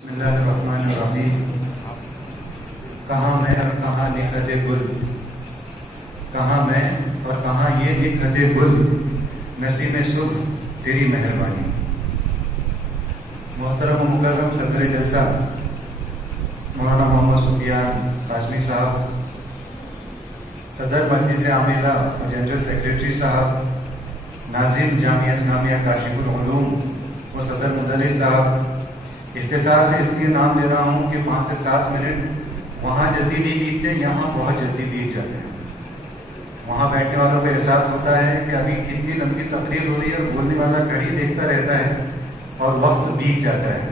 بسم اللہ الرحمن الرحیم۔ کہاں میں اور کہاں نکھتے گل، کہاں میں اور کہاں یہ نکھتے گل، نسیم صبح تیری مہربانی۔ محترم و مکرم صدر جلسہ مولانا محمد سفیان قاسمی صاحب، صدر مجلس عاملہ اور جنرل سیکریٹری صاحب، ناظم جامعہ اسلامیہ کاشف العلوم و صدر مدرس صاحب، اختصار سے اس لیے نام لے رہا ہوں کہ 5 سے 7 منٹ وہاں جلدی نہیں بیتتے، یہاں بہت جلدی بیت جاتے ہیں۔ وہاں بیٹھنے والوں کو احساس ہوتا ہے کہ ابھی کتنی لمبی تقریر ہو رہی ہے اور بولنے والا گھڑی دیکھتا رہتا ہے اور وقت بیت جاتا ہے۔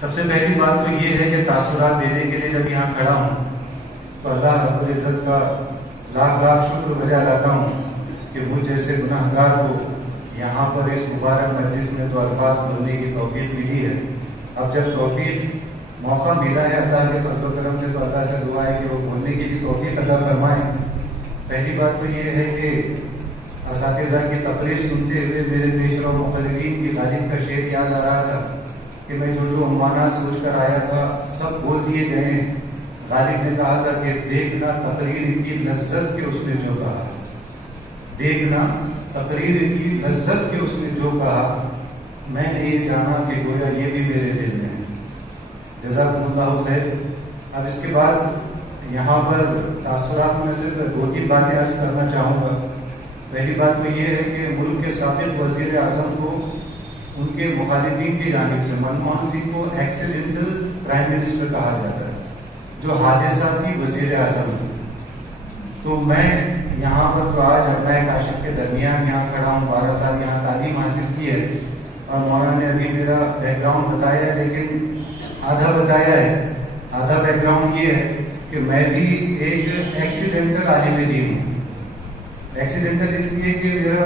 سب سے پہلی بات تو یہ ہے کہ تاثرات دینے کے لیے جب یہاں کھڑا ہوں تو اللہ رب العزت کا لاکھ لاکھ شکر بجا لاتا ہوں کہ مجھ جیسے گناہ گار کو یہاں پر اس مبارک مجلس میں تو الفاظ بولنے کی توفیق ملی ہے۔ اب جب توفیق موقع ملا ہے اللہ کے فضل و کرم سے، تو اللہ سے دعا ہے کہ وہ بولنے کی بھی توفیق عطا فرمائیں۔ پہلی بات تو یہ ہے کہ اساتذہ کی تقریر سنتے ہوئے میرے پیش رو مقررین کی غالب کا شعر یاد آ رہا تھا کہ میں جو عنوانات سوچ کر آیا تھا سب بول دیے گئے ہیں۔ غالب نے کہا تھا کہ دیکھنا تقریر کی لذت کے اس نے جو کہا، دیکھنا تقریر کی لذت کے اس نے جو کہا، میں نے یہ جانا کہ گویا یہ بھی میرے دل میں ہے۔ جزاکم اللہ خیر۔ اب اس کے بعد یہاں پر تاثرات میں صرف 2-3 باتیں عرض کرنا چاہوں گا۔ پہلی بات تو یہ ہے کہ ملک کے سابق وزیر اعظم کو ان کے مخالفین کی جانب سے منموہن سنگھ کو ایکسیڈنٹل پرائم منسٹر کہا جاتا ہے، جو حادثاتی وزیر اعظم ہے۔ تو میں یہاں پر تو آج اپنا کاشف کے درمیان یہاں کھڑا ہوں، 12 سال یہاں تعلیم حاصل کی ہے، اور مولانا نے ابھی میرا بیک گراؤنڈ بتایا ہے، لیکن آدھا بتایا ہے۔ آدھا بیک گراؤنڈ یہ ہے کہ میں بھی ایک ایکسیڈنٹل عالم دین ہوں۔ ایکسیڈنٹل اس لیے کہ میرا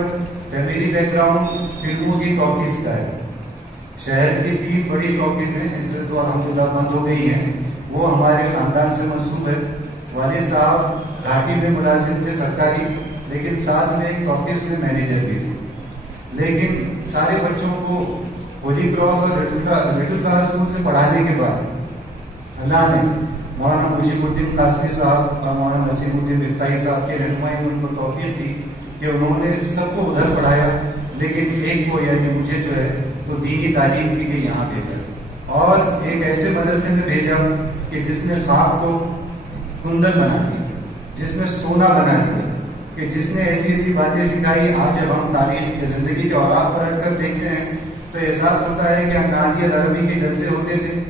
فیملی بیک گراؤنڈ فلموں کی ٹاکیز کا ہے۔ شہر کی 3 بڑی ٹاکیز ہیں جن تو الحمدللہ بند ہو گئی ہیں، وہ ہمارے خاندان سے منسوب ہے۔ والد صاحب گھاٹی میں ملازم تھے سرکاری، لیکن ساتھ میں ایک ٹاکیز کے مینیجر بھی تھے۔ لیکن سارے بچوں کو ہولی کراس اور لٹل فلاور اسکول سے پڑھانے کے بعد اللہ نے مولانا مجیب الدین قاسمی صاحب اور مولانا نسیم الدین مفتاحی صاحب کے رہنمائی میں ان کو توفیق دی کہ انہوں نے سب کو ادھر پڑھایا، لیکن ایک کو یعنی مجھے جو ہے وہ دینی تعلیم کے لیے یہاں بھیجا، اور ایک ایسے مدرسے میں بھیجا کہ جس نے خواب کو کندن بنا دیا، جس میں سونا بنا دیا، کہ جس نے ایسی ایسی باتیں سکھائی۔ آج جب ہم تاریخ کے زندگی کے اوراق پر رکھ کر دیکھتے ہیں تو احساس ہوتا ہے کہ انگریزی العربی کے جلسے ہوتے تھے۔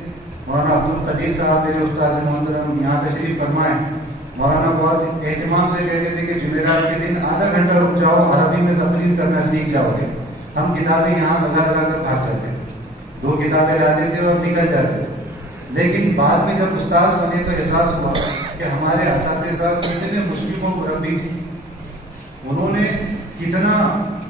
مولانا عبدالقدیر صاحب میرے استاد محترم یہاں تشریف فرمائیں، مولانا بہت اہتمام سے کہتے تھے کہ جمعرات کے دن آدھا گھنٹہ رک جاؤ، عربی میں تقریر کرنا سیکھ جاؤ گے۔ ہم کتابیں یہاں لگا کر بھاگ جاتے تھے، 2 کتابیں لاتے تھے اور نکل جاتے تھے۔ لیکن بعد میں جب استاذ بنے تو احساس ہوا کہ ہمارے اساتذہ کتنے مشکل و مربی تھے، انہوں نے کتنا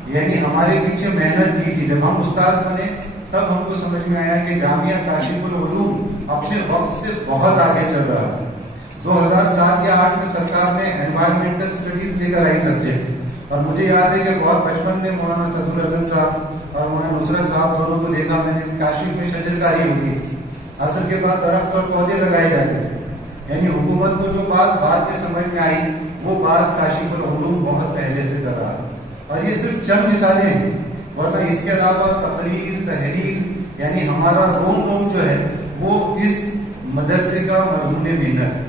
یعنی ہمارے پیچھے محنت کی تھی۔ جب ہم استاذ بنے تب ہم کو سمجھ میں آیا کہ جامعہ کاشف العلوم اپنے وقت سے بہت آگے چل رہا تھا۔ 2007 یا 2008 میں سرکار نے انوائرمنٹل اسٹڈیز لے کر آئی سبجیکٹ، اور مجھے یاد ہے کہ بہت بچپن میں مولانا صدر حسن صاحب اور مولانا نصرت صاحب دونوں کو دیکھا میں نے، کاشف میں شجرکاری ہوتی تھی، عصر کے بعد درخت اور پودے لگائے جاتے تھے۔ یعنی حکومت کو جو بات بعد میں سمجھ میں آئی وہ بات کاشف العلوم بہت پہلے سے کر رہا ہے۔ اور یہ صرف چند مثالیں ہیں، ورنہ اس کے علاوہ تقریر، تحریر، یعنی ہمارا روم روم جو ہے وہ اس مدرسے کا مرہون منت ہے۔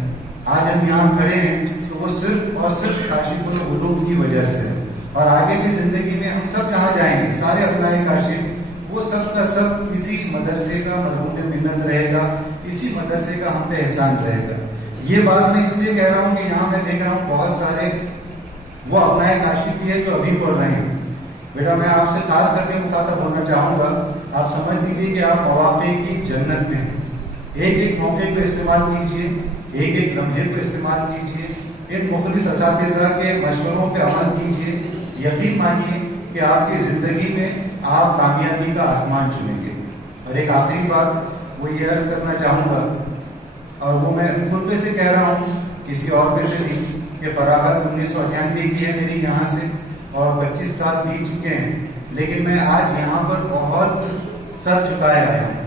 آج ہم یہاں کھڑے ہیں تو وہ صرف اور صرف کاشف العلوم کی وجہ سے ہے، اور آگے کی زندگی میں ہم سب جہاں جائیں گے، سارے اپنائے کاشف، وہ سب کا سب اسی مدرسے کا مرہون منت رہے گا، اسی مدرسے کا ہم پہ احسان رہے گا۔ یہ بات میں اس لیے کہہ رہا ہوں کہ یہاں میں دیکھ رہا ہوں بہت سارے وہ اپنائے کاشف بھی ہے جو ابھی پڑھ رہے ہیں۔ بیٹا میں آپ سے خاص کر کے مخاطب ہونا چاہوں گا، آپ سمجھ لیجیے کہ آپ مواقع کی جنت میں ہیں۔ ایک ایک موقع کو استعمال کیجیے، ایک ایک لمحے کو استعمال کیجیے، ان مخلص اساتذہ کے مشوروں پہ عمل کیجیے۔ یقین مانیے کہ آپ کی زندگی میں آپ کامیابی کا آسمان چنیں گے۔ اور ایک آخری بات وہ یہ عرض کرنا چاہوں گا، اور وہ میں خود سے کہہ رہا ہوں، کسی اور پہ سے نہیں، کہ فراغت 1998 کی ہے میری یہاں سے، اور 25 سال بیت چکے ہیں، لیکن میں آج یہاں پر بہت سر جھکائے آیا ہوں۔